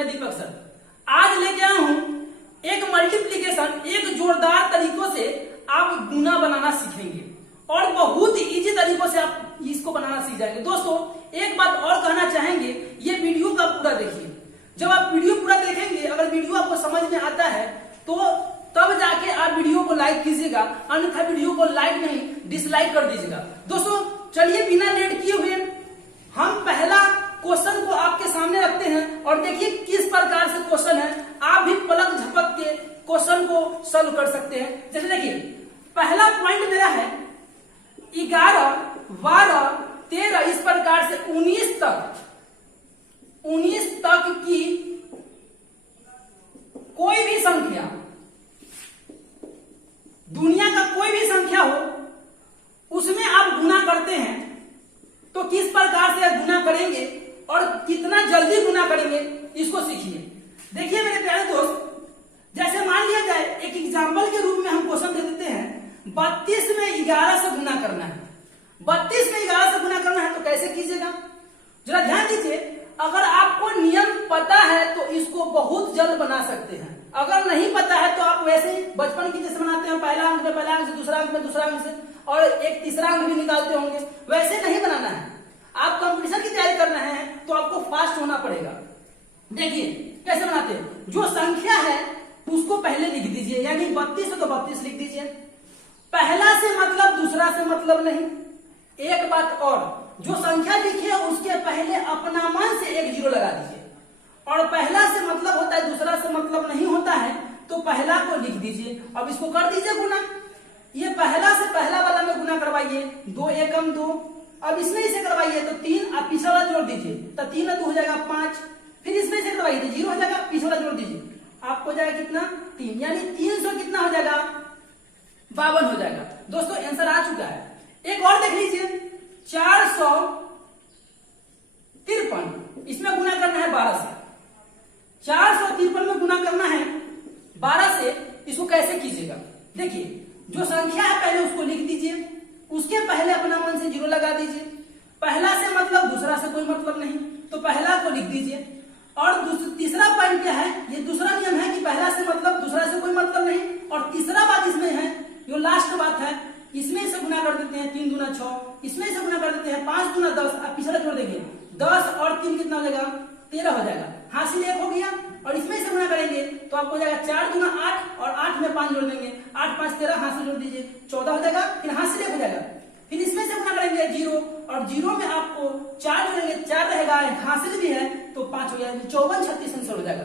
मैं दीपक सर आज लेके आया हूं एक मल्टीप्लिकेशन, एक जोरदार तरीकों से आप गुना बनाना सीखेंगे और बहुत इजी तरीकों से आप इसको बनाना सीख जाएंगे। दोस्तों एक बात और कहना चाहेंगे, ये वीडियो का पूरा देखिए। जब आप वीडियो पूरा देखेंगे, अगर वीडियो आपको समझ में आता है तो तब जाके आप वीडियो को लाइक कीजिएगा, अन्यथा वीडियो को लाइक नहीं डिसलाइक कर दीजिएगा। दोस्तों चलिए बिना लेट किए हुए हम पहला क्वेश्चन को आपके सामने रखते हैं और देखिए किस प्रकार से क्वेश्चन है। आप भी पलक झपक के क्वेश्चन को सॉल्व कर सकते हैं। जैसे देखिए पहला पॉइंट मेरा है 11, 12, 13 इस प्रकार से 19 तक की कोई भी संख्या, दुनिया का कोई भी संख्या हो उसमें आप गुना करते हैं तो किस प्रकार से गुना करेंगे और कितना जल्दी गुना करेंगे इसको सीखिए। देखिए मेरे प्यारे दोस्त, जैसे मान लिया जाए एक एग्जाम्पल के रूप में हम क्वेश्चन दे देते हैं 32 में 11 से गुना करना है। 32 में 11 से गुना करना है तो कैसे कीजिएगा जरा ध्यान दीजिए। अगर आपको नियम पता है तो इसको बहुत जल्द बना सकते हैं, अगर नहीं पता है तो आप वैसे ही बचपन की जैसे बनाते हैं, पहला अंक में पहला अंक से, दूसरा अंक में दूसरा अंक से और एक तीसरा अंक भी निकालते होंगे, वैसे नहीं बनाना है। आप कंपटीशन की तैयारी कर रहे हैं तो आपको फास्ट होना पड़ेगा। देखिए कैसे बनाते हैं, जो संख्या है उसको पहले लिख दीजिए, यानी 32 है तो 32 लिख दीजिए। पहला से मतलब दूसरा से मतलब नहीं। एक बात और, जो संख्या लिखी है उसके पहले अपना मन से एक जीरो लगा दीजिए। और पहला से मतलब होता है, दूसरा से मतलब नहीं होता है तो पहला को लिख दीजिए। अब इसको कर दीजिए गुना। ये पहला से पहला वाला में गुना करवाइए, 2 एकम 2। अब इसमें इसे करवाइए तो 3, अब पिछला वाला जोड़ दीजिए तो 3 में 2 हो जाएगा 5। फिर इसमें इसे करवाइए तो 0 हो जाएगा, पिछला वाला जोड़ दीजिए आपको जाएगा कितना 3, यानी 300 कितना हो जाएगा 52 हो जाएगा। दोस्तों आंसर आ चुका है। एक और देख लीजिए 453, इसमें गुना करना है 12 से। 453 में गुना करना है 12 से। इसको कैसे कीजिएगा, देखिए जो संख्या है पहले उसको लिख दीजिए, उसके पहले अपना मन से जीरो लगा दीजिए। पहला से मतलब दूसरा से कोई मतलब नहीं तो पहला को लिख दीजिए। और तीसरा पॉइंट क्या है, ये दूसरा नियम है कि पहला से मतलब दूसरा से कोई मतलब नहीं। और तीसरा बात इसमें है, जो लास्ट बात है, इसमें से गुना कर देते हैं 3 दूना 6, इसमें से गुना कर देते हैं 5 दूना 10। अब पिछला जोड़ देंगे 10 और 3 कितना हो जाएगा 13 हो जाएगा, हासिल 1 हो गया। और इसमें से गुना करेंगे तो आपको हो जाएगा 4 दूना 8 और 8 में 5 जोड़ देंगे, 8 5 13, हासिल जोड़ दीजिए 14 हो जाएगा, फिर हासिल 1 हो जाएगा। फिर इसमें से गुना करेंगे 0 और 0 में आपको 4 जोड़ेंगे, 4 रहेगा, हासिल भी है तो 5 हो जाएगा, 54 36 आंसर हो जाएगा।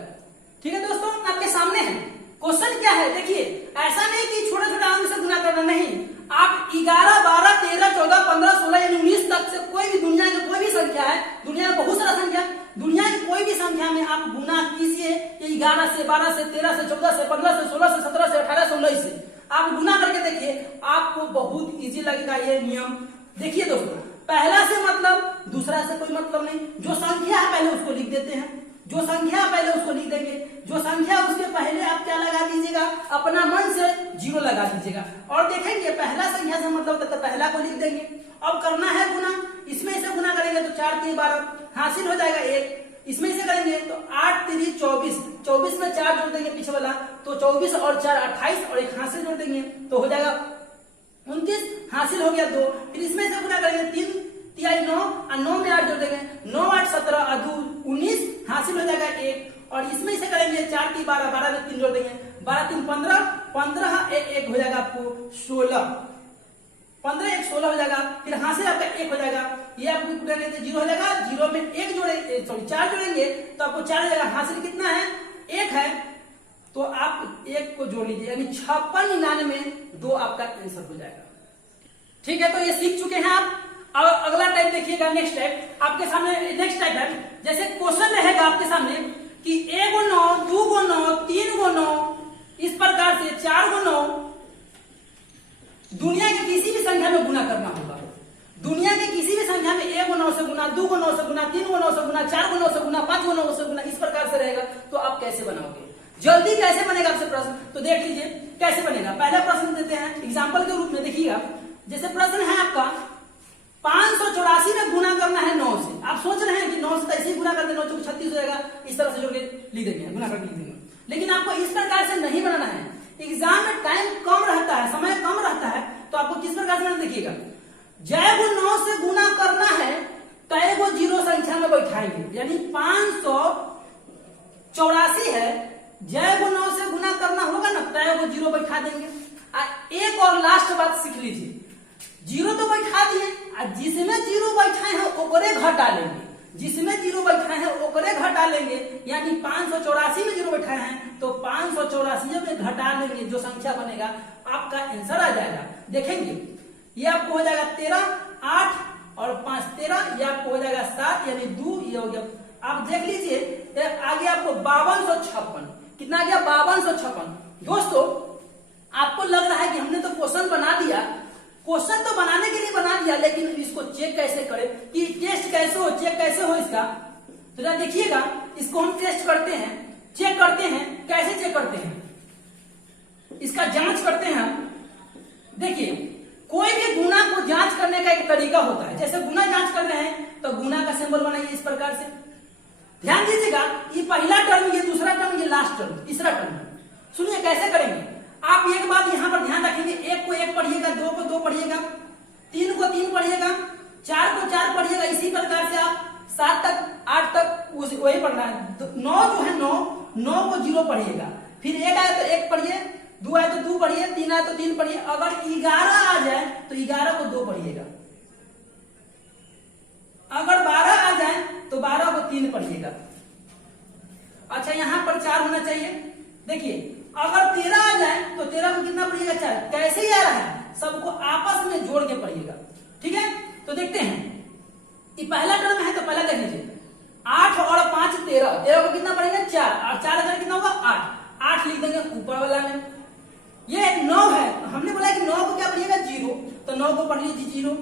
ठीक है दोस्तों, आपके सामने है क्वेश्चन क्या है। देखिए ऐसा नहीं कि छोटा छोटा अंक से गुना करना, नहीं। आप 11, 12, 13, 14, 15, 16 यानी 19 तक से कोई भी दुनिया की कोई भी संख्या है, दुनिया में बहुत सारा संख्या, दुनिया की कोई भी संख्या में आप गुना कीजिए। 11 से, 12 से, 13 से, 14 से, 15 से, 16 से, 17 से, 18 से, 19 से आप गुना करके देखिए, आपको बहुत इजी लगेगा ये नियम। देखिए दोस्तों, पहला से मतलब दूसरा से कोई मतलब नहीं। जो संख्या है पहले उसको लिख देते हैं, जो संख्या पहले उसको लिख देंगे। जो संख्या उसके पहले आप क्या लगा दीजिएगा, अपना मन से जीरो लगा दीजिएगा। और देखेंगे पहला संख्या से मतलब तो पहला को लिख देंगे। अब करना है गुना, इसमें से गुना करेंगे तो 4 3 12 हासिल हो जाएगा 1। इसमें से करेंगे तो 8 3 24, 24 में 4 जोड़ देंगे पीछे वाला तो 24 और 4 28 और 1 हासिल जोड़ देंगे तो हो जाएगा 29, हासिल हो गया 2। फिर इसमें से गुना करेंगे 3 3 9 और 9 में 8 जोड़ देंगे, 9 8 17 और 2 19, हासिल हो जाएगा 1। और इसमें से करेंगे 4 3 12, 12 में 3 जोड़ देंगे, 12 3 15, 15 1 हो जाएगा आपको 16, 15 1 16 हो जाएगा। फिर हासिल आपका 1 हो जाएगा, ये आपको 0 हो जाएगा, 0 में 1 जोड़े सॉरी 4 जोड़ेंगे तो आपको 4 हो जाएगा। हासिल कितना है 1 है तो आप 1 को जोड़ लीजिए, यानी 56 99 2 आपका आंसर हो जाएगा। ठीक है, तो ये सीख चुके हैं आप। अब अगला टाइप देखिएगा, नेक्स्ट टाइप आपके सामने। नेक्स्ट टाइप है जैसे क्वेश्चन रहेगा आपके सामने कि 1 को 9, 2 को 9, 3 को 9, इस प्रकार से 4 को 9 दुनिया की किसी भी संख्या में गुना करना होगा। दुनिया की किसी भी संख्या में 1 को 9 से गुना, 2 को 9 से गुना, 3 को 9 से गुना, 4 को 9 से गुना, 5 को 9 से गुना, इस प्रकार से रहेगा तो आप कैसे बनाओगे, जल्दी कैसे बनेगा आपसे प्रश्न। तो देख लीजिए कैसे बनेगा। पहला प्रश्न देते हैं एग्जाम्पल के रूप में। देखिएगा जैसे प्रश्न है आपका 584 में गुना करना है 9 से। आप सोच रहे हैं कि 9 से ऐसे ही गुना कर देना 36 हो जाएगा, इस तरह से जोड़ के लिख देंगे, गुना करके लिख देंगे। लेकिन आपको इस प्रकार से नहीं बनाना है, एग्जाम में टाइम कम रहता है, समय कम रहता है, तो आपको किस प्रकार से देखिएगा, जय को 9 से गुना करना है तय को जीरो संख्या में बैठाएंगे, यानी 584 है, जय को 9 से गुना करना होगा ना, तय को जीरो बैठा देंगे। एक और लास्ट बात सीख लीजिए, जीरो तो बैठा दिए, जिसमें जीरो बैठाए हैं ओकरे घटा लेंगे, जिसमें जीरो बैठाए हैं ओकरे घटा लेंगे, यानी 584 में जीरो बैठाए हैं तो 584 में घटा लेंगे, जो संख्या बनेगा आपका आंसर आ जाएगा। देखेंगे ये आपको हो जाएगा 13, 8 और 5 13, ये आपको हो जाएगा 7 यानी 2, ये हो गया। आप देख लीजिए आगे आपको 5256, कितना आ गया 5256। दोस्तों आपको लग रहा है कि हमने तो क्वेश्चन बना दिया, क्वेश्चन तो बनाने के लिए बना दिया, लेकिन इसको चेक कैसे करें कि टेस्ट कैसे हो, चेक कैसे हो इसका, तो जरा देखिएगा, इसको हम टेस्ट करते हैं, चेक करते हैं। कैसे चेक करते हैं, इसका जांच करते हैं हम। देखिए कोई भी गुना को जांच करने का एक तरीका होता है, जैसे गुना जांच कर रहे हैं तो गुना का सिंबल बनाइए इस प्रकार से, ध्यान दीजिएगा, ये पहला टर्म, ये दूसरा टर्म, ये लास्ट टर्म, तीसरा टर्म। सुनिए कैसे करेंगे, आप एक बात यहां पर ध्यान रखेंगे, 1 को 1 पढ़िएगा, 2 को 2 पढ़िएगा, 3 को 3 पढ़िएगा, 4 को 4 पढ़िएगा, इसी प्रकार से आप 7 तक 8 तक वही पढ़ना है। 9 जो है 9 को 0 पढ़िएगा, फिर 1 आए तो 1 पढ़िए, 2 आए तो 2 पढ़िए, 3 आए तो 3 पढ़िए, अगर 11 आ जाए तो 11 को 2 पढ़िएगा, अगर 12 आ जाए तो 12 को 3 पढ़िएगा। अच्छा यहां पर 4 होना चाहिए। देखिए अगर 13 आ जाए तो 13 को कितना पढ़िएगा 4, कैसे ही आ रहा है सबको आपस में जोड़ के पढ़िएगा, ठीक है। तो देखते हैं, ये पहला टर्म है तो पहला देख लीजिए, 8 और 5 13, 13 को कितना पढ़ेगा 4, और 4 हजार कितना होगा 8 लिख देंगे ऊपर वाला में। ये 9 है, हमने बोला कि 9 को क्या पढ़िएगा 0, तो 9 को पढ़ लीजिए 0।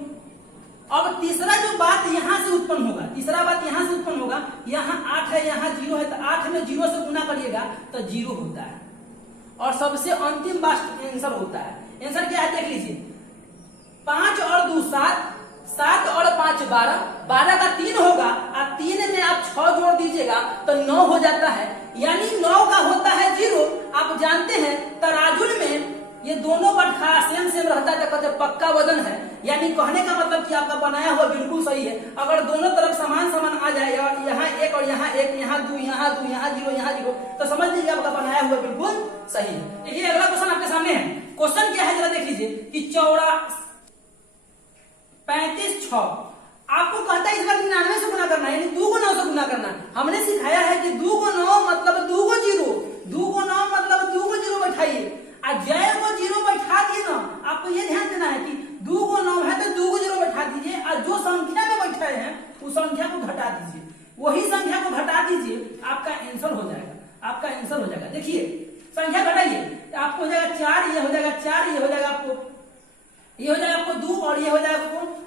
अब तीसरा जो बात यहां से उत्पन्न होगा, तीसरा बात यहां से उत्पन्न होगा, यहाँ 8 है, यहाँ 0 है, तो 8 में 0 से गुना करिएगा तो 0 होता है, और सबसे अंतिम बात आंसर होता है। आंसर क्या है देख लीजिए, 5 और 2 7, 7 और 5 12, 12 का 3 होगा, और 3 में आप 6 जोड़ दीजिएगा तो 9 हो जाता है, यानी 9 का होता है 0। आप जानते हैं तराजुल में ये दोनों बटखा सेम रहता है, कहते पक्का वजन है, यानी कहने का मतलब कि आपका बनाया हुआ बिल्कुल सही है। अगर दोनों तरफ समान समान आ जाए, यहाँ 1 और यहाँ 1, यहाँ 2, यहाँ 2, यहाँ 0, यहाँ 0, तो समझ लीजिए आपका बनाया हुआ बिल्कुल सही है। देखिए अगला क्वेश्चन आपके सामने है, क्वेश्चन क्या है जरा देख लीजिए कि 35 6, आपको कहता है इस बार 99 से गुना करना है, यानी 2 को 9 से गुना करना है। हमने सिखाया है कि 2 को 9 मतलब 2 को 0, 2 को 9 मतलब 2 को 0 बैठाइए, और जय को 0 बैठा दिए ना, आपको ये ध्यान देना है कि 2 को 9 है तो 2 को 0 बैठा दीजिए, और जो संख्या में बैठाए हैं उस संख्या को घटा दीजिए, वही संख्या को घटा दीजिए, आपका आंसर हो जाएगा, आपका आंसर हो जाएगा। देखिए संख्या घटाइए, आपको हो जाएगा 4, ये हो जाएगा 4, ये हो जाएगा आपको, ये हो जाएगा आपको 2, और ये हो जाएगा आपको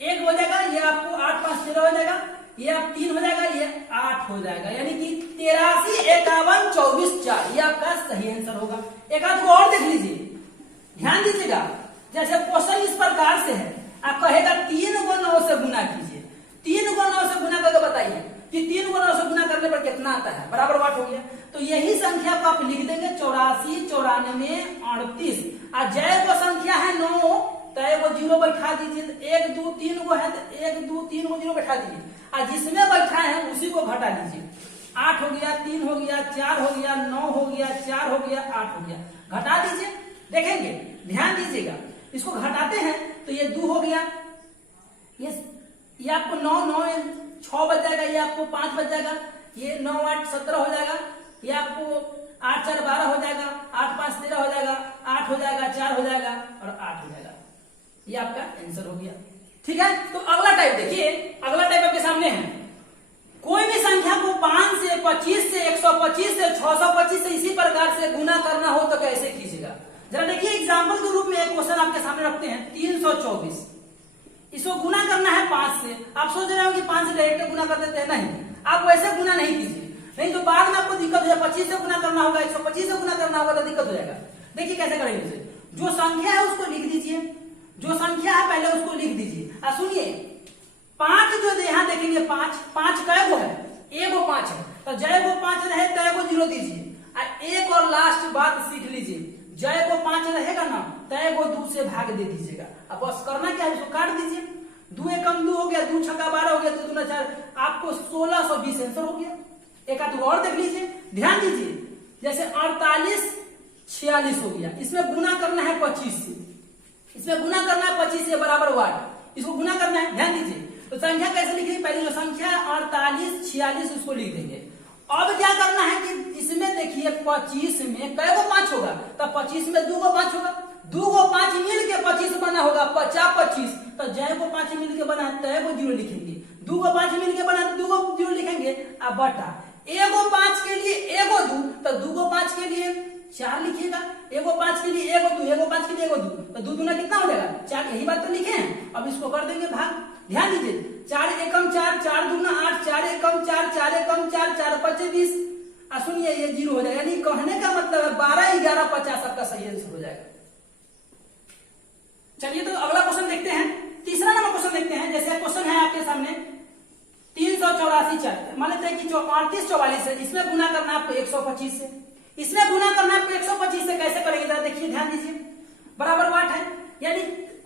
1 हो जाएगा, ये आपको 8 5 13 हो जाएगा, ये आप 3 हो जाएगा, ये 8 हो जाएगा, यानी कि 83 51 24 4, ये आपका सही आंसर होगा। एक आध को और देख लीजिए, ध्यान दीजिएगा, जैसे क्वेश्चन इस प्रकार से है, आप कहेगा 3 को 9 से गुना कीजिए, 3 को 9 से गुना करके बताइए कि 3 को 9 से गुना करने पर कितना आता है, बराबर बात हो गया। तो यही संख्या को आप लिख देंगे 84 94 38, और जय को संख्या है 9, तय को 0 बैठा दीजिए, 1 2 3 को है तो 1 2 3 को 0 बैठा दीजिए, और जिसमें बैठा है उसी को घटा दीजिए, 8 हो गया, 3 हो गया, 4 हो गया, 9 हो गया, 4 हो गया, 8 हो गया, घटा दीजिए। देखेंगे ध्यान दीजिएगा, इसको घटाते हैं तो ये 2 हो गया, ये आपको 9 9 6 बच जाएगा, ये आपको 5 बच जाएगा, ये 9 8 17 हो जाएगा, ये आपको 8 4 12 हो जाएगा, 8 5 13 हो जाएगा, 8 हो जाएगा, 4 हो जाएगा और 8 हो जाएगा, ये आपका आंसर हो गया। ठीक है, तो अगला टाइप देखिए, अगला टाइप आपके सामने है, कोई भी संख्या को 5 से 25 से 125 से 625 से इसी प्रकार से गुना करना हो तो कैसे कीजिएगा। जरा देखिए एग्जाम्पल के रूप में एक क्वेश्चन आपके सामने रखते हैं, 324, इसको गुना करना है 5 से। आप सोच रहे हो कि 5 से डायरेक्ट गुना कर देते हैं, नहीं, आप वैसे गुना नहीं कीजिए, नहीं तो बाद में आपको दिक्कत हो जाए, 25 से गुना करना होगा, 125 से गुना करना होगा तो दिक्कत हो जाएगा। देखिए कैसे करेंगे इसे, जो संख्या है उसको लिख दीजिए, जो संख्या है पहले उसको लिख दीजिए। सुनिए 5 जो यहाँ देखेंगे देखिए 5 5 कै गो है, एगो 5 है, तो जय गो 5 रहे तय गो 0 दीजिए। एक और लास्ट बात सीख लीजिए, जय गो 5 रहेगा ना तय गो 2 से भाग दे दीजिएगा। अब बस करना क्या है, इसको काट दीजिए। 2 एकम 2 हो गया, 2 छक्का 12 हो गया, 2 दूना 4, आपको 1620 आंसर हो गया। एक आध और देख लीजिए, ध्यान दीजिए, जैसे 48 46 हो गया, इसमें गुना करना है 25 से, इसमें गुना करना है 25 से बराबर वाट, इसको गुना करना है। ध्यान दीजिए, तो संख्या कैसे लिखेंगे, पहले जो संख्या 48 46 उसको लिख देंगे। अब क्या करना है कि इसमें देखिए 25 में कै गो 5 होगा, तो 25 में 2 गो 5 होगा, 2 गो 5 मिल के 25 बना होगा, 50 25, तो जय को 5 मिल के बना है तय को 0 लिखेंगे, 2 गो 5 मिल के बना 2 गो 0 लिखेंगे। अब बटा एगो 5 के लिए एगो 2, तो 2 गो 5 के लिए 4 लिखिएगा, एगो 5 के लिए एगो 2, एगो 5 के लिए एगो 2, तो 2 दूना कितना हो जाएगा 4, यही बात तो लिखे हैं। अब इसको कर देंगे भाग। ध्यान दीजिए, 4 एकम 4, 4 दूना 8, 4 एकम 4, 4 एकम 4, 4 5 20, सुनिए ये 0 हो जाएगा, यानी कहने का मतलब है 12 11 50 आपका सही आंसर हो जाएगा। चलिए तो अगला क्वेश्चन देखते हैं, तीसरा नंबर क्वेश्चन देखते हैं। जैसे क्वेश्चन है आपके सामने 384 4, मान लेते हैं कि 38 44 है, इसमें गुना करना है आपको 125 से, इसमें गुना करना है आपको 125 से, कैसे करेंगे जरा देखिए, ध्यान दीजिए, बराबर वाट है, यानी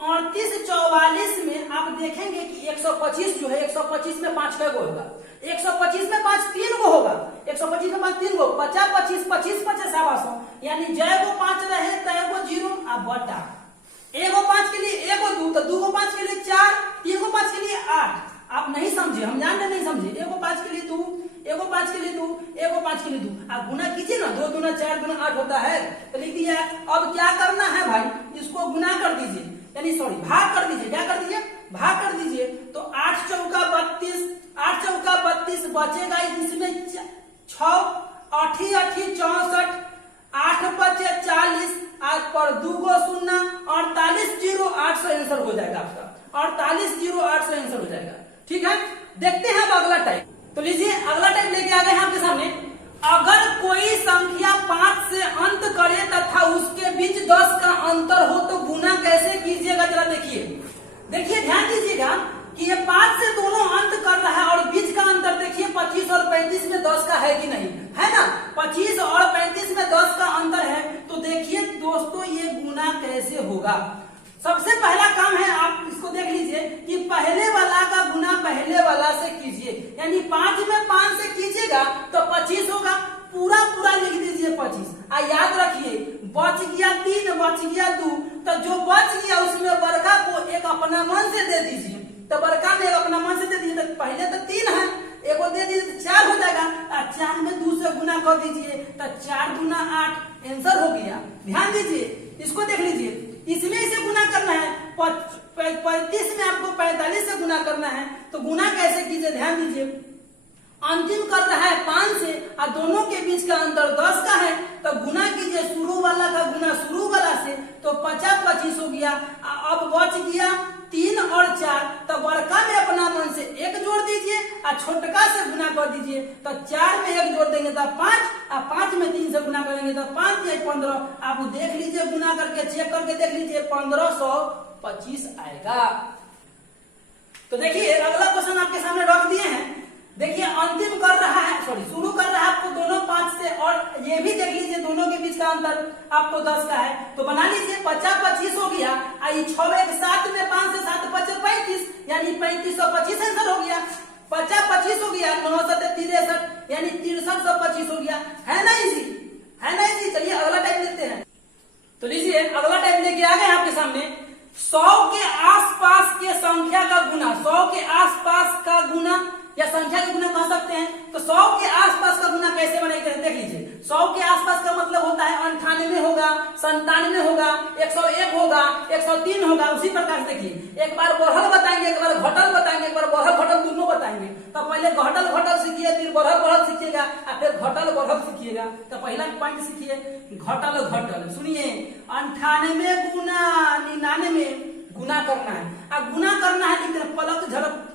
38 44 में आप देखेंगे कि 125 जो है 125 में 5 कै गो होगा, 125 में 5 3 गो होगा, 125 में 5 3 गो, 50 25 25 50 700, यानी जय गो 5 रहे तय गो 0। अब बटा एगो 5 के लिए एगो 2, तो 2 गो 5 के लिए 4, 3 गो 5 के लिए 8। आप नहीं समझे, हम जान रहे नहीं समझे, एगो 5 के लिए 2, एगो 5 के लिए 2, एगो 5 के लिए 2, आप गुना कीजिए ना, 2 दूना 4 दूना 8 होता है, तो लिख दिया। अब क्या करना है भाई, इसको गुना कर दीजिए, यानी सॉरी भाग कर दीजिए, क्या कर दीजिए भाग कर दीजिए, तो 8 चौका 32, 8 चौका 32 बचेगा इसमें 6 8 8 64, 8 बचे 40, 8 पर 2 गो 0, 48 0 800 आंसर हो जाएगा आपका, 48 0 800 आंसर हो जाएगा। ठीक है, देखते हैं अब अगला टाइप। तो लीजिए अगला टाइप लेके आ गए हैं आपके सामने, अगर कोई संख्या 5 से अंत करे तथा उसके बीच 10 का अंतर हो तो गुना कैसे कीजिएगा, जरा देखिए। देखिए ध्यान दीजिएगा कि ये 5 से दोनों अंत कर रहा है और बीच का अंतर देखिए 25 और 35 में 10 का है कि नहीं, है ना, 25 और 35 में 10 का अंतर है, तो देखिए दोस्तों ये गुना कैसे होगा। सबसे पहला काम है, आप इसको देख लीजिए कि पहले वाला का गुना पहले वाला से कीजिए, यानी 5 में 5 से कीजिएगा तो 25 होगा, पूरा पूरा लिख दीजिए 25। याद रखिए बच गया 3 बच गया 2, तो जो बच गया उसमें बड़का को एक अपना मन से दे दीजिए, तो बड़का में अपना मन से दे दीजिए, तो पहले तो 3 है, एगो दे दीजिए तो 4 हो जाएगा, 4 में 2 से गुना कर दीजिए, तो 4 दूना 8 आंसर हो गया। ध्यान दीजिए, इसको देख लीजिए, इसमें इसे गुना करना है, 35 में आपको 45 से गुना करना है, तो गुना कैसे कीजिए, ध्यान दीजिए, अंतिम कर रहा है 5 से और दोनों के बीच का अंतर 10 का है, तो गुना कीजिए शुरू वाला का गुना शुरू वाला से, तो 50 25 हो गया। अब बच गया 3 और 4, तो बड़का में अपना मन से 1 जोड़ दीजिए और छोटका से गुना कर दीजिए, तो 4 में 1 जोड़ देंगे तो 5, और 5 में 3 से गुना करेंगे तो 5 या 15। आप देख लीजिए, गुना करके चेक करके देख लीजिए, 1525 आएगा। तो देखिए अगला क्वेश्चन आपके सामने रख दिए हैं, देखिए अंतिम कर रहा है, सॉरी शुरू कर रहा है आपको दोनों 5 से, और ये भी देख लीजिए दोनों के बीच का अंतर आपको 10 का है, तो बना लीजिए 50 25 हो गया, 6 1 7 में 5 से 7 5 35, यानी 3525 आंसर हो गया। 50 25 हो गया, 9 7 63, यानी 6325 हो गया। है ना इजी, है ना इजी। चलिए अगला टाइप लेते हैं। तो लीजिए अगला टाइप लेके आ गए आपके सामने, 100 के आसपास के संख्या का गुना, 100 के आसपास का गुना या संख्या का गुना कह सकते हैं, तो 100 के आसपास का गुना कैसे बनेगा देख लीजिए। 100 के आसपास का मतलब होता है 98 होगा, 97 होगा, 101 होगा, 103 होगा, उसी प्रकार से देखिए, एक बार बढ़ल बताएंगे, एक बार घटल बताएंगे, एक बार बढ़ल घटल दोनों बताएंगे। तो पहले घटल घटल सीखिए, फिर बढ़ल बढ़ल सीखिएगा, और फिर घटल बढ़ल सीखिएगा। तो पहला पॉइंट सीखिए घटल घटल, सुनिए 98 गुना 99 गुना करना है, अब गुना करना है, लेकिन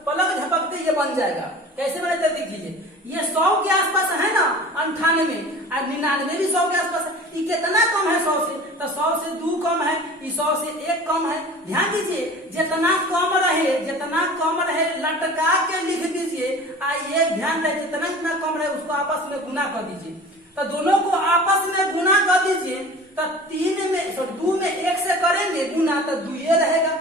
पलक झपकते ये बन जाएगा। कैसे बने देख लीजिए, ये 100 के आसपास है ना, 98 और 99 भी 100 के आसपास है, ये कितना कम है 100 से, तो 100 से 2 कम है, 100 से 1 कम है। ध्यान दीजिए, जितना कम रहे लटका के लिख दीजिए, दीजिए, ये ध्यान रहे जितना इतना कम रहे उसको आपस में गुना कर दीजिए। तो दोनों को आपस में गुना कर दीजिए, तो 2 में 1 से करेंगे गुना तो 2 ये रहेगा।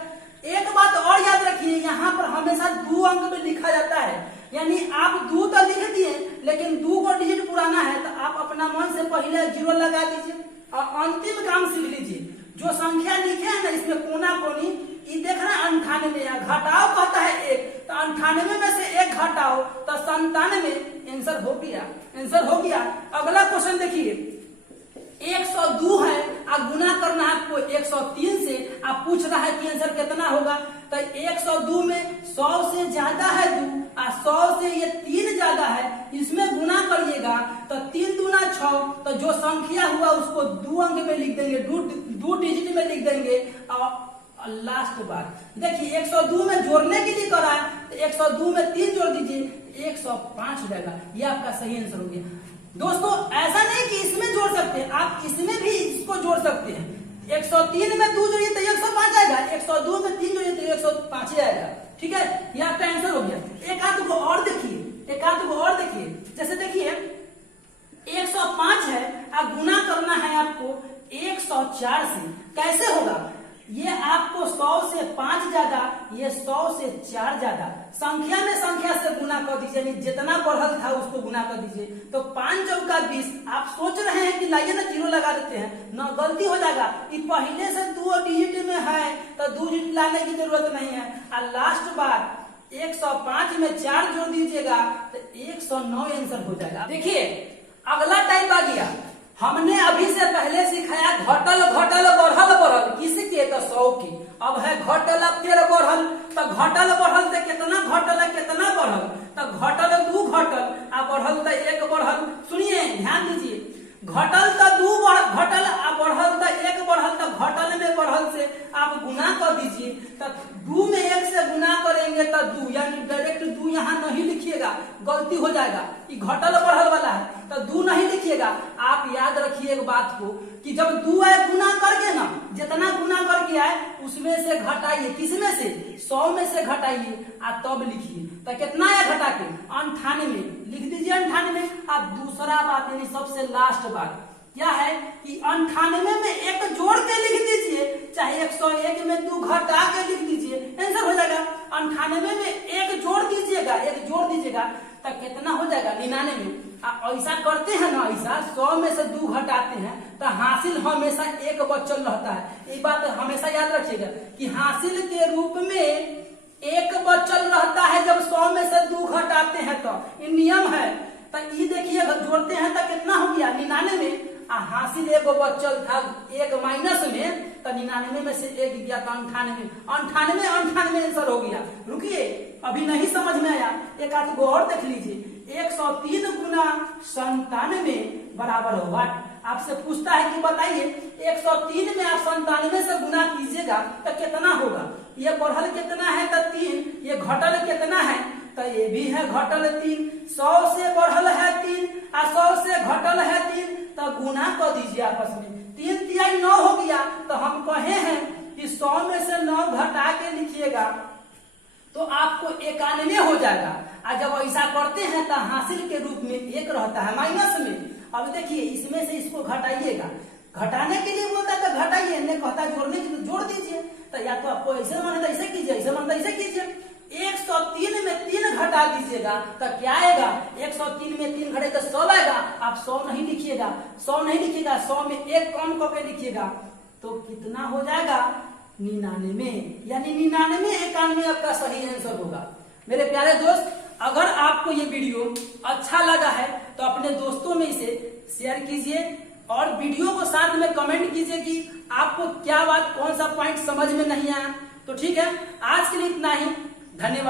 एक बात और याद रखिए, यहाँ पर हमेशा 2 अंक में लिखा जाता है, यानी आप 2 तो लिख दिए लेकिन 2 को डिजिट पुराना है तो आप अपना मन से पहले 0 लगा दीजिए और अंतिम काम सीख लीजिए। जो संख्या लिखे है ना इसमें कोना कोनी, ये देख रहे हैं 98, घटाओ कहता है 1, तो 98 में से 1 घटाओ तो 97, आंसर हो गया, आंसर हो गया। अगला क्वेश्चन देखिए, 102 है और गुना करना है आपको 103 से, आप पूछ रहा है कि आंसर कितना होगा। तो 102 में 100 से ज्यादा है 2 और 100 से ये 3 ज्यादा है, इसमें गुना करिएगा तो 3 दूना 6, तो जो संख्या हुआ उसको 2 अंक में लिख देंगे, 2 डिजिट में लिख देंगे। और लास्ट बार देखिए 102 में जोड़ने के लिए करा है तो 102 में 3 जोड़ दीजिए 105 रहेगा, ये आपका सही आंसर हो गया। दोस्तों ऐसा नहीं कि इसमें जोड़ सकते हैं, आप इसमें भी इसको जोड़ सकते हैं। 103 में 2 जोड़िए तो 105 आएगा, 102 में 3 जोड़िए तो 105 आएगा, ठीक है, ये आपका आंसर हो गया। एक आध को और देखिए, एक आध को और देखिए, जैसे देखिए 105 है और गुना करना है आपको 104 से, कैसे होगा? ये आपको 100 से 5 ज्यादा, ये 100 से 4 ज्यादा, संख्या में संख्या से गुना कर दीजिए, जितना बढ़ल था उसको गुना कर दीजिए। तो 5 चौका 20, आप सोच रहे हैं कि लाइए ना 0 लगा देते हैं, ना गलती हो जाएगा, ये पहले से 2 डिजिट में है तो 2 डिजिट लाने की जरूरत नहीं है। और लास्ट बार 105 में 4 जोड़ दीजिएगा तो 109 आंसर हो जाएगा। देखिए अगला टाइप आ गया, हमने अभी से पहले सिखाया घटल घटल बढ़ल बढ़ल, किसके? तो 100 की। अब है घटल फिर बढ़ल, तो घटल बढ़ल से कितना घटल है कितना बढ़ल, तो घटल 2 घटल आ बढ़ल तो 1 बढ़ल। सुनिए ध्यान दीजिए, घटल तो 2 घटल आ बढ़ल तो 1 बढ़ल, तो घटल में बढ़ल से आप गुना कर दीजिए, तो 2 में 1 से गुना करेंगे तो 2, यानी डायरेक्ट 2 यहाँ नहीं लिखिएगा, गलती हो जाएगा, ये घटल बढ़ल वाला है तो 2 नहीं लिखिएगा। आप याद रखिए एक बात को कि जब 2 आए गुना करके ना, जितना गुना करके आए उसमें से घटाइए, किसमें से? 100 में से घटाइए और तब लिखिए, तो कितना है घटा के? 98 लिख दीजिए 98। अब दूसरा बात यानी सबसे लास्ट बात क्या है कि 98 में 1 जोड़ के लिख दीजिए, चाहे 101 में 2 घटा के लिख दीजिए, आंसर हो जाएगा। 98 में 1 जोड़ दीजिएगा, 1 जोड़ दीजिएगा तो कितना हो जाएगा? 99। ऐसा करते हैं ना, ऐसा 100 में से 2 घटाते हैं तो हासिल हमेशा 1 बचल रहता है। एक बात हमेशा याद रखिएगा कि हासिल के रूप में 1 बचल रहता है जब 100 में से 2 घटाते हैं, तो ये नियम है। तो ये देखिए अगर जोड़ते हैं तो कितना हो गया? 99। हासिल 1 बचल था 1 माइनस में, तो 99 में से 1 गया तो 98 आंसर हो गया। रुकिए अभी नहीं समझ में आया, एक आध को और देख लीजिए। 103 गुना 97 बराबर होगा। आपसे पूछता है कि बताइए 103 में आप 97 से गुना कीजिएगा तो कितना होगा? ये बढ़ल कितना है? तो 3। ये घटल कितना है? तो ये भी है घटल 3। 100 से बढ़ल है 3 और 100 से घटल है 3, तो गुना कर दीजिए आपस में। 3 तिहाई 9 हो गया, तो हम कहे हैं कि 100 में से 9 घटा के लिखिएगा तो आपको 91 हो जाएगा। और जब ऐसा करते हैं तो हासिल के रूप में 1 रहता है माइनस में। अब देखिए इसमें से इसको घटाइएगा, घटाने के लिए बोलता है तो घटाइए, नहीं कहता जोड़ने की तो जोड़ दीजिए। तो या तो आपको ऐसे मन है तो ऐसे कीजिए, ऐसे मन तो ऐसे कीजिए। 103 में 3 घटा दीजिएगा तो क्या आएगा? 103 में 3 घटे तो 100 आएगा। आप 100 नहीं लिखिएगा, 100 नहीं लिखिएगा, 100 में 1 कम करके लिखिएगा तो कितना हो जाएगा? 99। यानी 99 91 आपका सही आंसर होगा। मेरे प्यारे दोस्त, अगर आपको ये वीडियो अच्छा लगा है तो अपने दोस्तों में इसे शेयर कीजिए और वीडियो को साथ में कमेंट कीजिए कि आपको क्या बात, कौन सा पॉइंट समझ में नहीं आया। तो ठीक है, आज के लिए इतना ही, धन्यवाद।